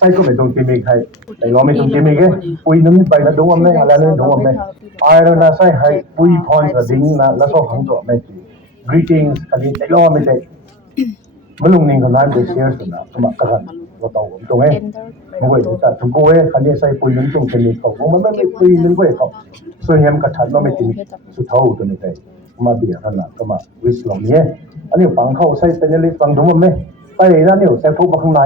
ใส่ก็ไม่ต้องเจมิกให้แต่เราไม่ต้องเจมิกปุยนึงไปนะดงไม่อะไรเลยดงไม่ไอ้เราใส่ให้ปุยพรกระดิ่งนะแล้วก็หันตัวไม่ greetings อันนี้แต่เราไม่ได้มันลงนิ่งกันได้เชียร์สุดนะสมัครกันเราต้องตรงนี้มันก็จะถูกกูอันนี้ใส่ปุยนึงตรงเจมิกเขามันไม่ปุยนึงก็เขาส่วนยังกระชันเราไม่จริงสุดเท่าตัวนี้ได้มาเบียร์กันละก็มาวิสลองนี้อันนี้ฟังเขาใส่เป็นอะไรฟังดูมันไหมไปนั่นเนี่ยใส่พวกมาข้างใน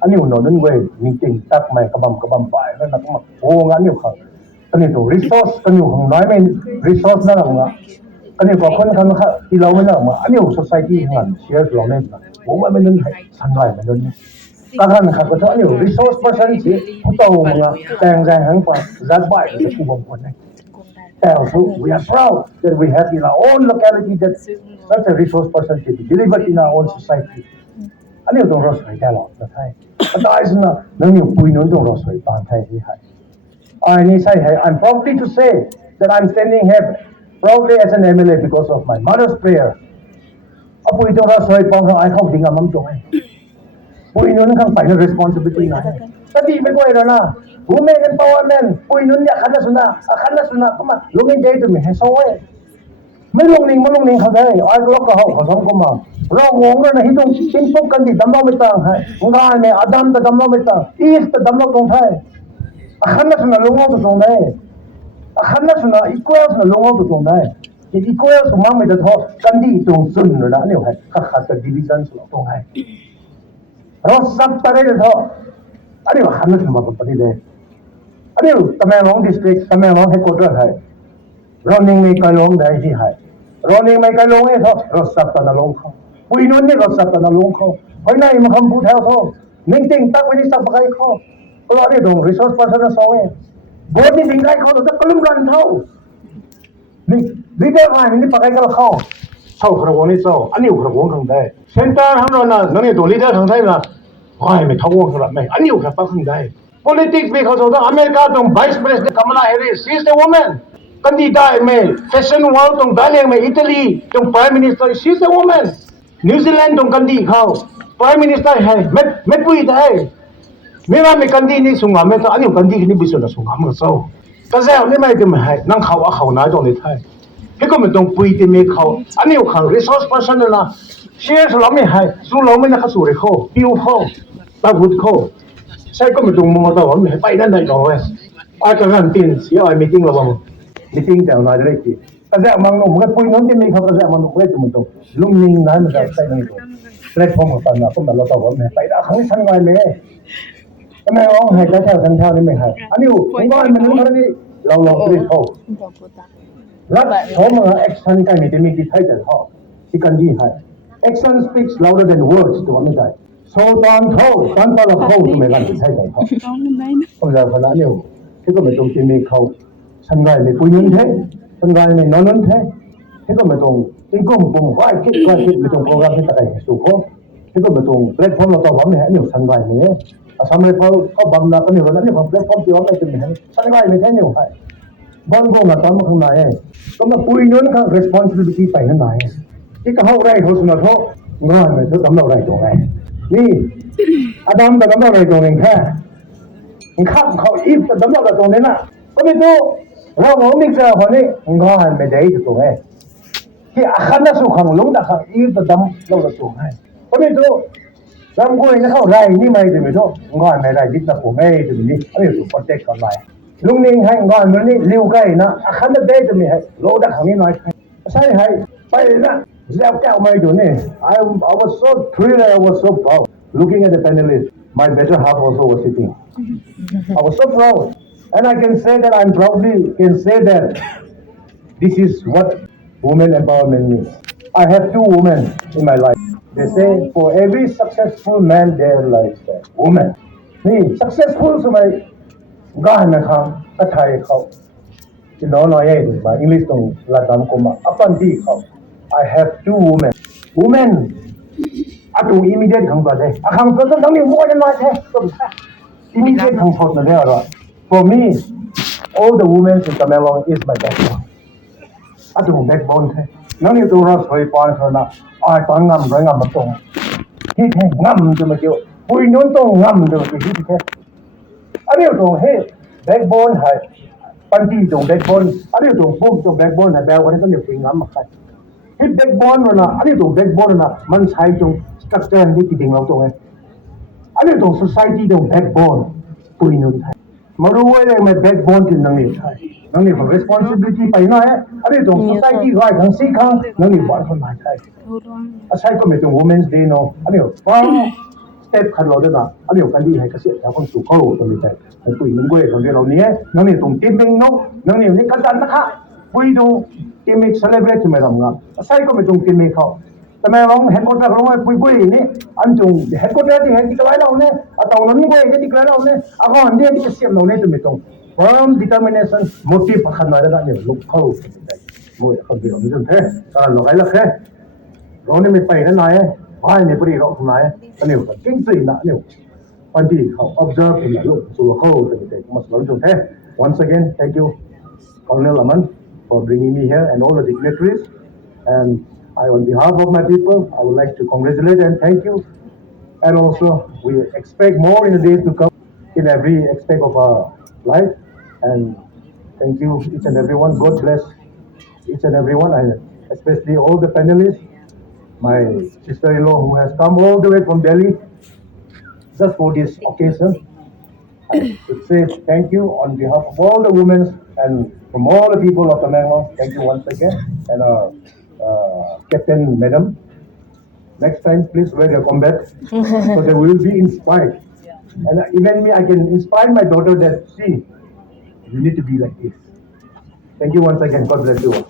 อันนี้หนูนึกเว้ยจริงๆตักไม่กระบำไปแล้วนักมาโอ้งั้นเนี่ยเขาอันนี้ตัว resource กันอยู่ข้างในไม่ resource นั่นหรอกอันนี้ก็คนทำค่ะที่เราไม่นั่งมาอันนี้ society ข้างนั้น share เราเนี่ยโอ้ไม่นึกให้สังไงไม่นึกการทำค่ะก็เท่านี้ resource person สิผู้โตมาแต่งใจหันไปจัดไปจะผู้บงคนเนี่ยแต่ also we are proud that we have in our own locality that such a resource person can be delivered in our own societyอันนี้ต้องรอสวยแค่หรอกนะใช่แต่ไอ้สิ่งนั้นนั่นอยู่ปุยนู้นต้องรอสวยปานไทยที่ให้อันนี้ใช่ให้ I'm proudly to say that I'm standing here proudly as an MLA because of my mother's prayer เอาปุยต้องรอสวยปองเขาไอ้เขาดิ้งกับมั่งตรงไหนปุยนู้นข้างไปนั่น responsibility ไหนแต่ดีไม่ก่อยแล้วนะ women empowerment ปุยนู้นอยากขันสุนัขก็มาลงในใจตัวมีให้สวยไม่ลงนิ่งเขาได้ไอ้ก็เขาสองก็มาเรางงเลยนะที่ตรงชิมปุ๊กกันดิดำเราไม่ต่างให้งานเนี่ยอดัมแต่ดำเราไม่ต่างอีสแต่ดำเราตรงไทยขันนักสนาลงเอาตรงไหนขันนักสนาอีกวลสนาลงเอาตรงไหนอีกวลสมังไม่ได้ทอกันดิตรงซุนนะเนี่ยให้ขัดกับดิวิชั่นสุดตรงไหนเราสับตะเรื่องทออันนี้ว่าขันนักสนาเป็นปฏิเดชอันนี้ตะแมงลงดิสตริกตะแมงลงเฮดคอร์เตอร์ให้เราหนึ่งในการลงได้ที่ให้เราหนึ่งในการลงเองทอเราสับตะนาลงเขาปุยนู้นนี่เราสับตะนาลงเขาเพราะนั่นมันคำพูดแถวเขานิ่งๆตั้งไว้ที่สับไปเขาเราเนี่ยตรง resource person นะสองเองบอสนี่ดิ่งได้เขาแต่ก็ลุ่มรันเท่านี่ลีดเดอร์ไงนี่ปากไอ้ก็เขาเท่าขบวนนี่เท่าอันนี้ขบวนทางใดเซ็นเตอร์ทางนั้นนั่นนี่ตัวลีดเดอร์ทางใดนะไม่เท่าขนาดไม่อันนี้ขบวนทางใด politics ไม่เขาต้องอเมริกาต้อง vice president Kamala Harris she is the womanกันดีได้ไหม fashion world ต้องได้ไหมอิตาลีต้อง prime minister she is the woman นิวซีแลนด์ต้องกันดีเขา prime minister ให้ไม่พูดได้ไม่ว่าไม่กันดีนี่สงฆ์ไม่ต้องอันนี้กันดีนี่ไม่ใช่นะสงฆ์มันก็เศร้าแต่แล้วนี่ไม่ได้ไม่ให้นั่งเขาเอาเขาหน้าตรงนี้ไทยให้ก็ไม่ต้องพูดที่ไม่เขาอันนี้เขา resource person นะ share เราไม่ให้สู้เราไม่นักสู้เลยเขาพิวเขาตาบุตรเขาใช่ก็ไม่ต้องมองตัวไม่ให้ไปนั่นได้หรอกอาจจะงานตีนเสียไอ้ meeting เราบ้าง meeting แต่เราได้ที่แต่แล้วมันนุ่มก็พูดนั้นที่ไม่เขาแต่แล้วมันนุ่มก็จะมันต้องลุ่มนิ่งนั้นมันจะใส่ในตัวแพลตฟอร์มของตอนนั้นผมแต่เราต้องว่าไม่ไปได้ครั้งนี้ชั้นไว้ไม่ทำไมร้องไห้แล้วชั้นเท่านี้ไม่ให้อันนี้ผมก็มันรู้ว่านี่เราลองไปเขาแล้วเขามา action กันไม่ได้มีที่ไทยแต่เขาที่กันดีให้ action speaks louder than words ตัวไม่ได้โซตอนเขาตอนเราเขาตัวไม่กันที่ไทยแต่เขาผมจะขนาดนี้ที่ก็ไม่ต้องที่มีเขาชั้นไว้ไม่ปุยนั้นแท้ชั้นไว้ไม่นอนนั้นแท้ที่ก็ไม่ต้องที่ก็ผมว่าคิดไม่ต้องโปรแกรมที่ตะไคร้สุขที่ก็ไม่ต้องแพลตฟอร์มเราต้องว่าไม่ให้เนี่ยชั้นไว้เนี่ยสมัยเขาบำนาญกันอยู่แล้วนี่ผมแพลตฟอร์มที่ว่าไม่เป็นเหมือนชั้นไว้ไม่แท้เนี่ยให้บ้านก็มาตามมาข้างในก็มาปุยนั้นข้าง responsibility ไปนั่นไหนที่เขาไร้เขาสนับเขางานไม่เขาทำเราไร้ตรงไหนนี่อาดัมแต่ทำเราไร้ตรงไหนแค่ข้ามเขาอีฟแต่ทำเราไร้ตรงนี้นะก็ไม่รู้เราไม่เจอคนนี้งานไม่ได้ตรงไหนที่อาคารนั้นสุขังลงแต่ข้างอีฟแต่ทำเราไร้ตรงไหนก็ไม่รู้เราคุยกันเขาไร้นี่ไม่ได้ไม่รู้งานไม่ได้ที่ตะกุ่มไม่ได้นี่อันนี้สุดโปรเจกต์กันไปลุงนิ่งให้งานมันนี่เลี้ยวใกล้นะอาคารนั้นได้จะมีให้โลดักข้างนี้หน่อยใช่ให้ไปนะแล้วแก้วไม่ดูนี่ I was so thrilled I was so proud looking at the panelists my better half also was sitting I was so proud and I can say that I'm proudly can say that this is what women empowerment means I have two women in my life they say for every successful man there lies a woman นี่ successful สมัยง่ายไหมครับถ้าไทยเขาที่น้อยๆดูมาอังกฤษตรงระดับก็มาอัปปันที่เขาI have two women อาตู immediate ของตัวเองคำตัวต้องมีหัวจะน้อยแท้ต้อง immediate ของคนนั่นเอง for me all the women in Tamenglong is my backbone อาตู backbone แท้นั่นนี่ตัวเราสวยปานขนาดตอนงามมาตรงที่แท้งามจะมาเกี่ยว Pui non tong ngam do ti hi ke. Ari tong he backbone hai panti tong backbone ari tong pum tong backbone hai ba wa ka ni pui ngam khai. Hit backbone na ari tong backbone na man sai tong structure ni ti ding lo tong hai. Ari tong society tong backbone pui non hai. Maru wa le backbone ti nang ni hai. Nang ni responsibility pai na hai. Ari tong society right hang si khang nang ni ba ko na hai. Aside from it, Women's Day, no, from step khăn lo đó na, cái gì hay cái gì, theo con số câu tụi mình thấy, tụi mình quay còn cái lâu nhé, nó này tụi team mình nó này cái cái nó khác, quay tụi team mình celebrate tụi mình làm ngà, aside from it team mình không, Tamenglong headquarter long ai quay ni, anh chung headquarter thì hay cái lâu nè, à tàu nó quay cái lâu nè, à còn anh đi cái xếp lâu nè tụi mình tụi, firm determination, motive khăn nói đó nhiều lúc câu tụi mình thấy, ngồi không biết làm thế, nó cái là thế. Rồi nên mình phải nói ai này bữa đó không nói cái điều là kinh tế là điều quan chỉ họ observe thì là lúc số khâu thì mình must learn from thế. Once again, thank you, Colonel Aman, for bringing me here and all the dignitaries. And on behalf of my people, I would like to congratulate and thank you. And also, we expect more in the days to come in every aspect of our life. And thank you, each and everyone. God bless each and everyone, and especially all the panelists. My sister-in-law who has come all the way from Delhi just for this occasion. I should say thank you on behalf of all the women and from all the people of Tamenglong. Thank you once again. And Captain, Madam, next time please wear your combat so they will be inspired. And even me, I can inspire my daughter that, see, you need to be like this. Thank you once again. God bless you all.